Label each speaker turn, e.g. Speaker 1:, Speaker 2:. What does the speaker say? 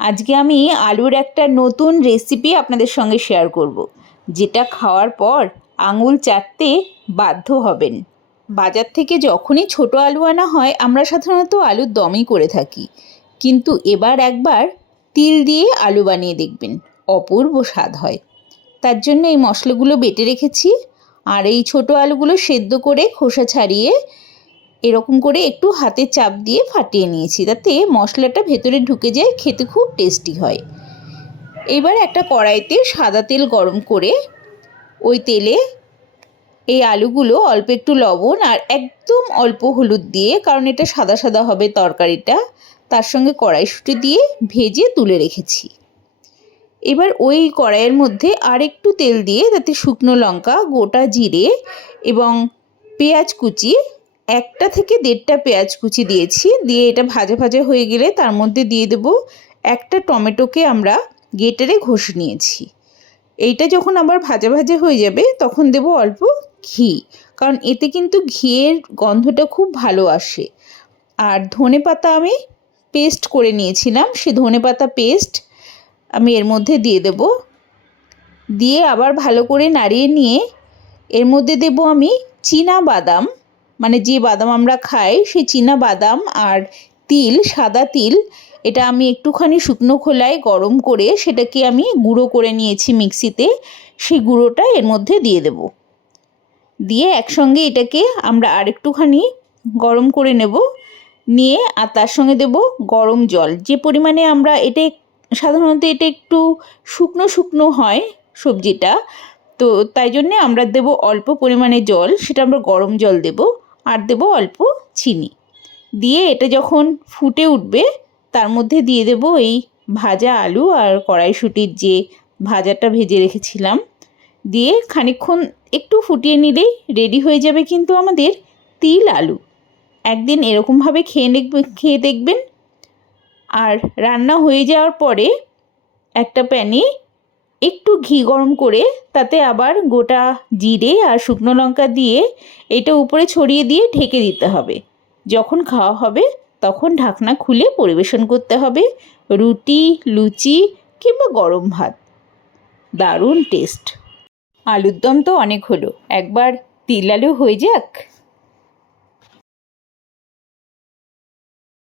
Speaker 1: আজকে আমি আলুর একটা নতুন রেসিপি আপনাদের সঙ্গে শেয়ার করব। যেটা খাওয়ার পর আঙুল চাটতে বাধ্য হবেন। বাজার থেকে যখনই ছোট আলু আনা হয়, আমরা সাধারণত আলুর দমই করে থাকি। কিন্তু এবার একবার তিল দিয়ে আলু বানিয়ে দেখবেন, অপূর্ব স্বাদ হয়। তার জন্য এই মশলাগুলো বেটে রেখেছি। আর এই ছোট আলুগুলো সেদ্ধ করে খোসা ছাড়িয়ে এরকম করে একটু হাতে চাপ দিয়ে ফাটিয়ে নিয়েছি, তাতে মশলাটা ভেতরে ঢুকে যায়, খেতে খুব টেস্টি হয়। এবার একটা কড়াইতে সাদা তেল গরম করে ওই তেলে এই আলুগুলো অল্প একটু লবণ আর একদম অল্প হলুদ দিয়ে, কারণ এটা সাদা সাদা হবে তরকারিটা, তার সঙ্গে কড়াইশুঁটি দিয়ে ভেজে তুলে রেখেছি। এবার ওই কড়াইয়ের মধ্যে আর একটু তেল দিয়ে, তাতে শুকনো লঙ্কা, গোটা জিরে এবং পেঁয়াজ কুচি একটা থেকে দেড়টা পেঁয়াজ কুচি দিয়েছি, দিয়ে এটা ভাজা ভাজা হয়ে গেলে তার মধ্যে দিয়ে দেব একটা টমেটোকে আমরা গেটারে ঘষে নিয়েছি। এইটা যখন আবার ভাজা ভাজা হয়ে যাবে, তখন দেব অল্প ঘি, কারণ এতে কিন্তু ঘিয়ের গন্ধটা খুব ভালো আসে। আর ধনে পাতা আমি পেস্ট করে নিয়েছিলাম, সে ধনে পাতা পেস্ট আমি এর মধ্যে দিয়ে দেব। দিয়ে আবার ভালো করে নাড়িয়ে নিয়ে এর মধ্যে দেব আমি চীনা বাদাম। মানে যে বাদাম আমরা খাই, সেই চীনা বাদাম আর তিল, সাদা তিল, এটা আমি একটুখানি শুকনো খোলায় গরম করে সেটাকে আমি গুঁড়ো করে নিয়েছি মিক্সিতে। সেই গুঁড়োটা এর মধ্যে দিয়ে দেব। দিয়ে একসঙ্গে এটাকে আমরা আরেকটুখানি গরম করে নেব। নিয়ে আর তার সঙ্গে দেব গরম জল। যে পরিমাণে আমরা এটা সাধারণত এটা একটু শুকনো শুকনো হয় সবজিটা, তো তাই জন্যে আমরা দেব অল্প পরিমাণে জল, সেটা আমরা গরম জল দেব। আর দেব অল্প চিনি। দিয়ে এটা যখন ফুটে উঠবে, তার মধ্যে দিয়ে দেব এই ভাজা আলু আর কড়াইশুটির যে ভাজাটা ভেজে রেখেছিলাম। দিয়ে খানিক্ষণ একটু ফুটিয়ে নিলেই রেডি হয়ে যাবে কিন্তু আমাদের তিল আলু। একদিন এরকমভাবে খেয়ে দেখবে খেয়ে দেখবেন। আর রান্না হয়ে যাওয়ার পরে একটা প্যানে একটু ঘি গরম করে তাতে আবার গোটা জিরে আর শুকনো লঙ্কা দিয়ে এটা উপরে ছড়িয়ে দিয়ে ঢেকে দিতে হবে। যখন খাওয়া হবে তখন ঢাকনা খুলে পরিবেশন করতে হবে রুটি, লুচি কিংবা গরম ভাত। দারুণ টেস্ট। আলুর দম তো অনেক হলো। একবার তিল আলু হয়ে যাক।